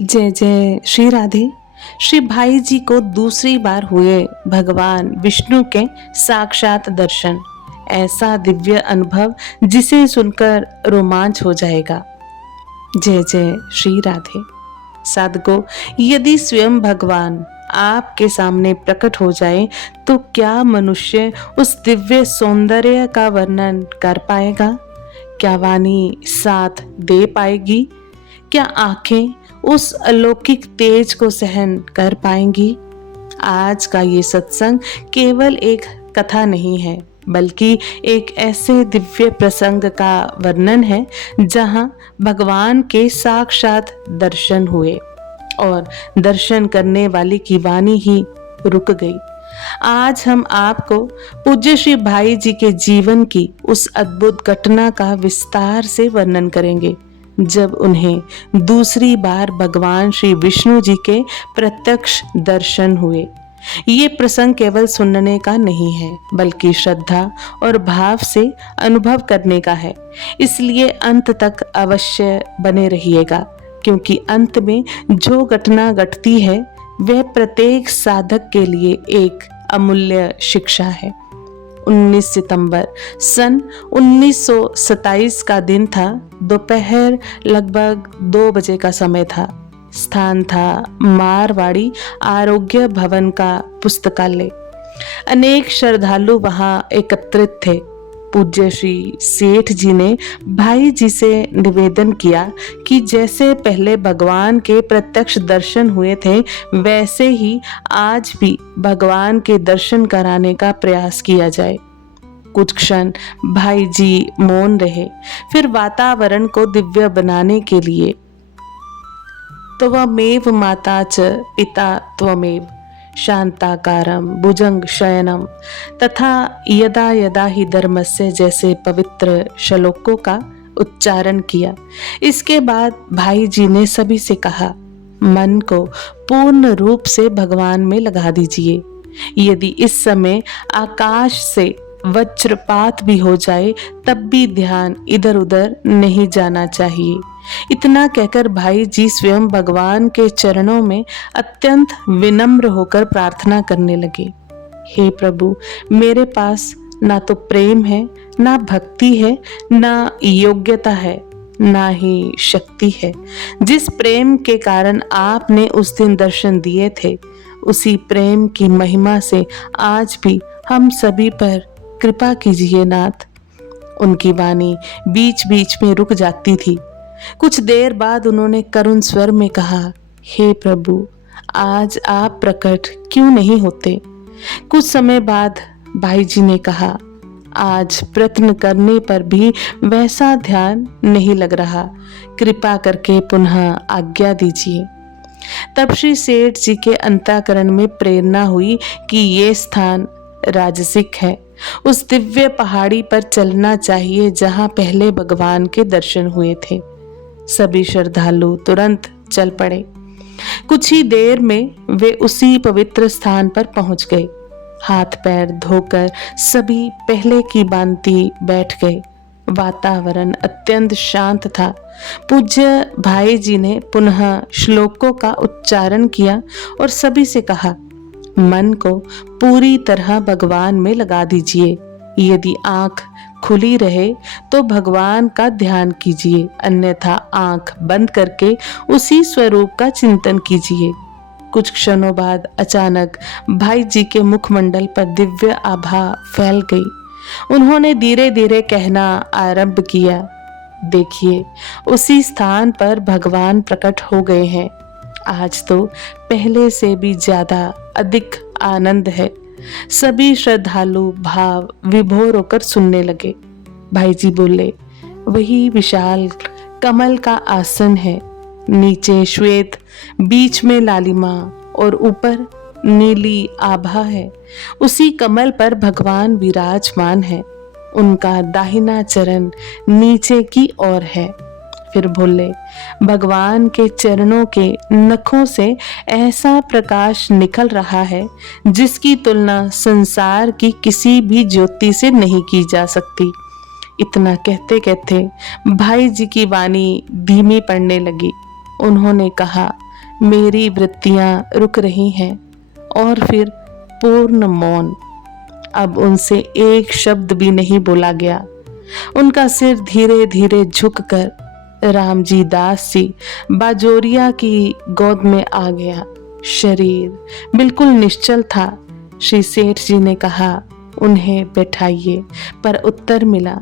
जय जय श्री राधे। श्री भाई जी को दूसरी बार हुए भगवान विष्णु के साक्षात दर्शन। ऐसा दिव्य अनुभव जिसे सुनकर रोमांच हो जाएगा। जय जय श्री राधे। साधको, यदि स्वयं भगवान आपके सामने प्रकट हो जाए तो क्या मनुष्य उस दिव्य सौंदर्य का वर्णन कर पाएगा? क्या वाणी साथ दे पाएगी? क्या आंखें उस अलौकिक तेज को सहन कर पाएंगी? आज का ये सत्संग केवल एक कथा नहीं है, बल्कि एक ऐसे दिव्य प्रसंग का वर्णन है जहां भगवान के साक्षात दर्शन हुए और दर्शन करने वाली की वाणी ही रुक गई। आज हम आपको पूज्य श्री भाई जी के जीवन की उस अद्भुत घटना का विस्तार से वर्णन करेंगे जब उन्हें दूसरी बार भगवान श्री विष्णु जी के प्रत्यक्ष दर्शन हुए। ये प्रसंग केवल सुनने का नहीं है, बल्कि श्रद्धा और भाव से अनुभव करने का है। इसलिए अंत तक अवश्य बने रहिएगा, क्योंकि अंत में जो घटना घटती है वह प्रत्येक साधक के लिए एक अमूल्य शिक्षा है। 19 सितंबर सन 1927 का दिन था। दोपहर लगभग 2 बजे का समय था। स्थान था मारवाड़ी आरोग्य भवन का पुस्तकालय। अनेक श्रद्धालु वहां एकत्रित थे। पूज्य श्री सेठ जी ने भाई जी से निवेदन किया कि जैसे पहले भगवान के प्रत्यक्ष दर्शन हुए थे, वैसे ही आज भी भगवान के दर्शन कराने का प्रयास किया जाए। कुछ क्षण भाई जी मौन रहे, फिर वातावरण को दिव्य बनाने के लिए त्वमेव माता च पिता त्वमेव शांताकारम भुजंग शयनम तथा यदा यदा ही धर्मस्य जैसे पवित्र श्लोकों का उच्चारण किया। इसके बाद भाई जी ने सभी से कहा, मन को पूर्ण रूप से भगवान में लगा दीजिए। यदि इस समय आकाश से वज्रपात भी हो जाए तब भी ध्यान इधर उधर नहीं जाना चाहिए। इतना कहकर भाई जी स्वयं भगवान के चरणों में अत्यंत विनम्र होकर प्रार्थना करने लगे। हे प्रभु, मेरे पास ना तो प्रेम है, ना भक्ति है, ना योग्यता है, ना ही शक्ति है। जिस प्रेम के कारण आपने उस दिन दर्शन दिए थे, उसी प्रेम की महिमा से आज भी हम सभी पर कृपा कीजिए नाथ। उनकी वाणी बीच बीच में रुक जाती थी। कुछ देर बाद उन्होंने करुण स्वर में कहा, हे प्रभु, आज आप प्रकट क्यों नहीं होते? कुछ समय बाद भाई जी ने कहा, आज प्रयत्न करने पर भी वैसा ध्यान नहीं लग रहा, कृपा करके पुनः आज्ञा दीजिए। तब श्री सेठ जी के अंतःकरण में प्रेरणा हुई कि ये स्थान राजसिक है। उस दिव्य पहाड़ी पर चलना चाहिए जहां पहले भगवान के दर्शन हुए थे। सभी श्रद्धालु तुरंत चल पड़े। कुछ ही देर में वे उसी पवित्र स्थान पर पहुंच गए। हाथ पैर धोकर सभी पहले की भांति बैठ गए। वातावरण अत्यंत शांत था। पूज्य भाई जी ने पुनः श्लोकों का उच्चारण किया और सभी से कहा, मन को पूरी तरह भगवान में लगा दीजिए। यदि आंख खुली रहे तो भगवान का ध्यान कीजिए, अन्यथा आंख बंद करके उसी स्वरूप का चिंतन कीजिए। कुछ क्षणों बाद अचानक भाई जी के मुखमंडल पर दिव्य आभा फैल गई। उन्होंने धीरे धीरे कहना आरंभ किया, देखिए, उसी स्थान पर भगवान प्रकट हो गए हैं। आज तो पहले से भी ज्यादा अधिक आनंद है। सभी श्रद्धालु भाव विभोर होकर सुनने लगे। भाई जी बोले, वही विशाल कमल का आसन है, नीचे श्वेत, बीच में लालिमा और ऊपर नीली आभा है। उसी कमल पर भगवान विराजमान है। उनका दाहिना चरण नीचे की ओर है। फिर बोले, भगवान के चरणों के नखों से ऐसा प्रकाश निकल रहा है जिसकी तुलना संसार की किसी भी ज्योति से नहीं की जा सकती। इतना कहते कहते भाई जी की वाणी धीमी पड़ने लगी। उन्होंने कहा, मेरी वृत्तियां रुक रही हैं। और फिर पूर्ण मौन। अब उनसे एक शब्द भी नहीं बोला गया। उनका सिर धीरे धीरे झुककर रामजी दास जी बाजोरिया की गोद में आ गया। शरीर बिल्कुल निश्चल था। श्री सेठ जी ने कहा, उन्हें बैठाइए, पर उत्तर मिला,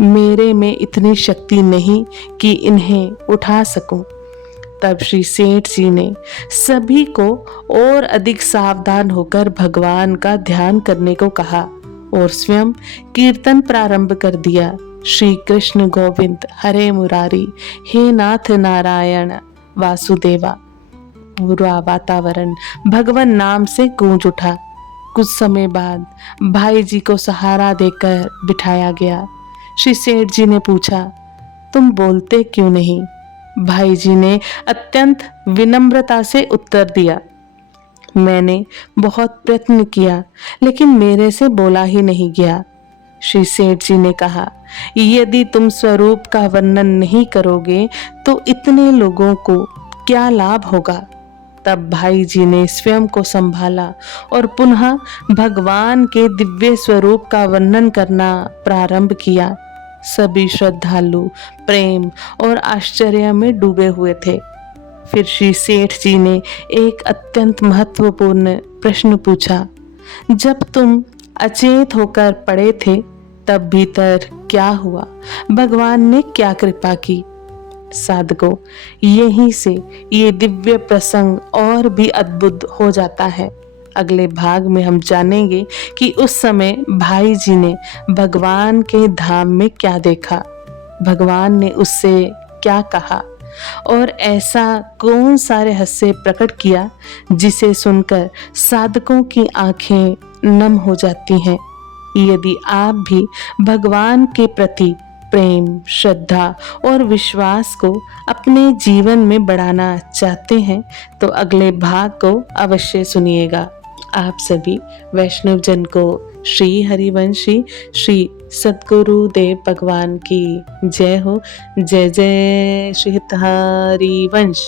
मेरे में इतनी शक्ति नहीं कि इन्हें उठा सकूं। तब श्री सेठ जी ने सभी को और अधिक सावधान होकर भगवान का ध्यान करने को कहा और स्वयं कीर्तन प्रारंभ कर दिया। श्री कृष्ण गोविंद हरे मुरारी, हे नाथ नारायण वासुदेवा। पूरा वातावरण भगवान नाम से गूंज उठा। कुछ समय बाद भाई जी को सहारा देकर बिठाया गया। श्री सेठ जी ने पूछा, तुम बोलते क्यों नहीं? भाई जी ने अत्यंत विनम्रता से उत्तर दिया, मैंने बहुत प्रयत्न किया लेकिन मेरे से बोला ही नहीं गया। श्री सेठ जी ने कहा, यदि तुम स्वरूप का वर्णन नहीं करोगे तो इतने लोगों को क्या लाभ होगा? तब भाई जी ने स्वयं को संभाला और पुनः भगवान के दिव्य स्वरूप का वर्णन करना प्रारंभ किया। सभी श्रद्धालु प्रेम और आश्चर्य में डूबे हुए थे। फिर श्री सेठ जी ने एक अत्यंत महत्वपूर्ण प्रश्न पूछा, जब तुम अचेत होकर पड़े थे तब भीतर क्या हुआ? भगवान ने क्या कृपा की? साधकों, यहीं से ये दिव्य प्रसंग और भी अद्भुत हो जाता है। अगले भाग में हम जानेंगे कि उस समय भाई जी ने भगवान के धाम में क्या देखा, भगवान ने उससे क्या कहा और ऐसा कौन सा रहस्य प्रकट किया जिसे सुनकर साधकों की आंखें नम हो जाती हैं। यदि आप भी भगवान के प्रति प्रेम, श्रद्धा और विश्वास को अपने जीवन में बढ़ाना चाहते हैं तो अगले भाग को अवश्य सुनिएगा। आप सभी वैष्णव जन को श्री हरिवंशी श्री सद्गुरु देव भगवान की जय हो। जय जय श्री हरिवंश।